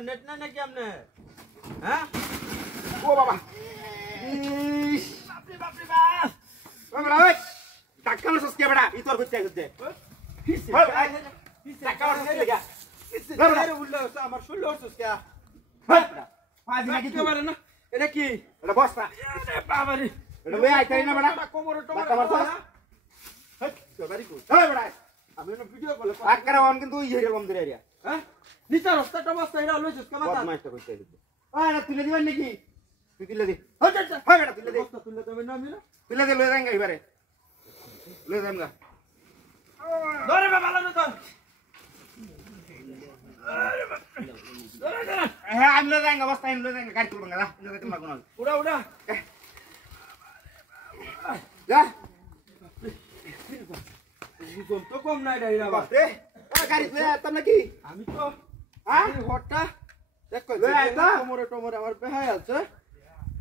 net না নাকি আপনি হ্যাঁ ও বাবা বাপরে বাপরে বাপ বাবা ওই টাকা না সস্কে বড়া ই তোর কইতে আছে টাকা না লাগা আরে উল্লা আমার শুনলো হচ্ছে কে ফাজি নাকি কি বলে না এটা কি এটা বস্তা আরে বাবা রে এটা লই আইতাই না বড়া কোমরে টাকা মারছ হেই সবারই কই ওই বড়া আমি না ভিডিও কল আকারে অন কিন্তু ইয়ে রকম ধরে আরিয়া হ্যাঁ নিচা রাস্তাটা বস্তা এটা লইছিস কেমন তা বদমাইশটা কইতে আছে ওই না তুলে দিবেন নাকি তুই তুলে দে আচ্ছা আচ্ছা হয় বেটা তুলে দে বস্তা তুললে তুমি না মিলা তুলে দে লই যাঙ্গা এবারে লই যাঙ্গা ধরে বাবা লাগা তো ধরে ধরে হ্যাঁ আমি লই যাঙ্গা বস্তা আমি লই যাঙ্গা গাড়ি তুলবেন না লই তুমি কোন উড়া উড়া যা বুঝন তো কম নাই ডাইরা বা বাপরে ওই গাড়ি লই আইতাম নাকি আমি তো হ্যাঁ হটটা দেখ কই লই আইতা কোমরে টোমরে আমার বেহাই আছে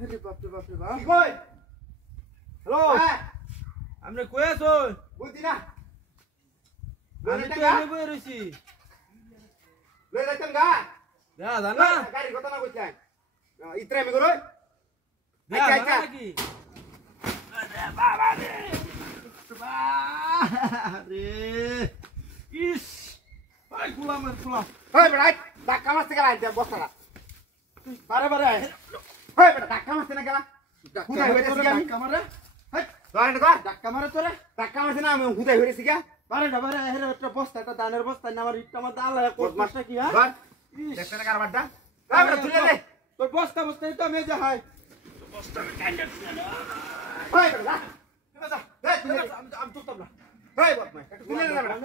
আরে বাপরে বাপরে বাপ কি কই হ্যালো হ্যাঁ আপনি কই আছো বুঝি না আমি তো এনে বই রইছি লই যাইতাম গা যা জানা গাড়ি কথা না কইতাম ইতরে আমি করই যা জানা নাকি আরে বাবা রে রে ইস ভাই গুলাম গুলাম ওই বেটা ধাক্কা মারতে গেলা আইতাম বস্তাটা বারে বারে ওই বেটা ধাক্কা মারতে না গেলা হুদাই হইতেছি আমি ধাক্কা মারে ধর এটা ধর ধাক্কা মারে তোরে ধাক্কা মারছে না আমি হুদাই হইতেছি গা বারে বারে হেরে একটা বস্তা একটা দানের বস্তা না আমার ইটটা মধ্যে আল্লাহ কোটমাসটা কি হ্যাঁ ধর দেখতে না কারবারটা ওই বেটা তুলে দে তোর বস্তা বস্তা তো মে যা হয় ওই বেটা যা দে তুলে দে আমি তুলতাম না ওই বদমাই তুলে দে বেটা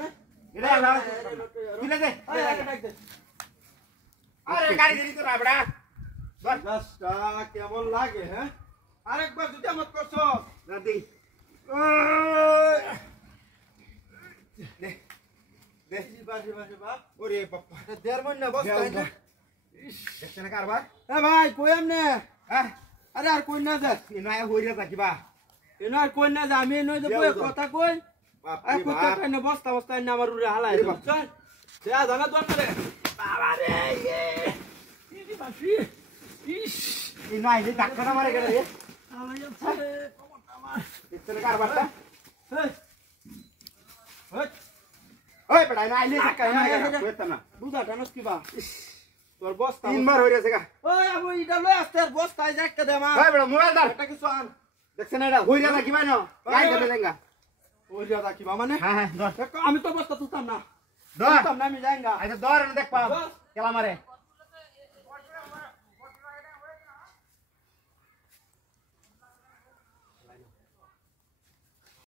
এটা না তুলে দে আরে গাড়ি দিলি তো না বেটা ধর গাছটা কেমন লাগে হ্যাঁ আরেকবার যদি আমার করছ না দি দে দে বাজে বাজে বাপ ওরে বাপ্পা দেড় মন না বস্তা না দেখতে না কারবার এ ভাই কই আমনে হ্যাঁ আরে আর কই না যা না হইরা থাকিবা এনা আর কই না যা আমি নই যে বই কথা কই আর কথা কই না বস্তা বস্তা না আমার উড়ে হালাই চল যা জানা দোয়া করে বাবা রে ইদি বাসি ইস এই নাই যে ধাক্কাটা মারে গেল রে আমার আছে কমটা আমার দেখতে না কারবারটা এই ওই ওই বেটা নাই লে ধাক্কা না কইতাম না বুদা টানস কি বা তোর বস্তা তিনবার হইরাছে গা ওই আমি এটা লই আসতে আর বস্তায় যাকতে দে মা ওই বেটা মোবাইল দাও এটা কিছু আন দেখছ না এটা হইরা থাকিবা না গাই ধরে দেঙ্গা ওই জায়গা কি বা মানে হ্যাঁ হ্যাঁ ধর আমি তো বস্তা তুলতাম না ধর তুলতাম না আমি যাইঙ্গা আচ্ছা ধর দেখ পা কেলা মারে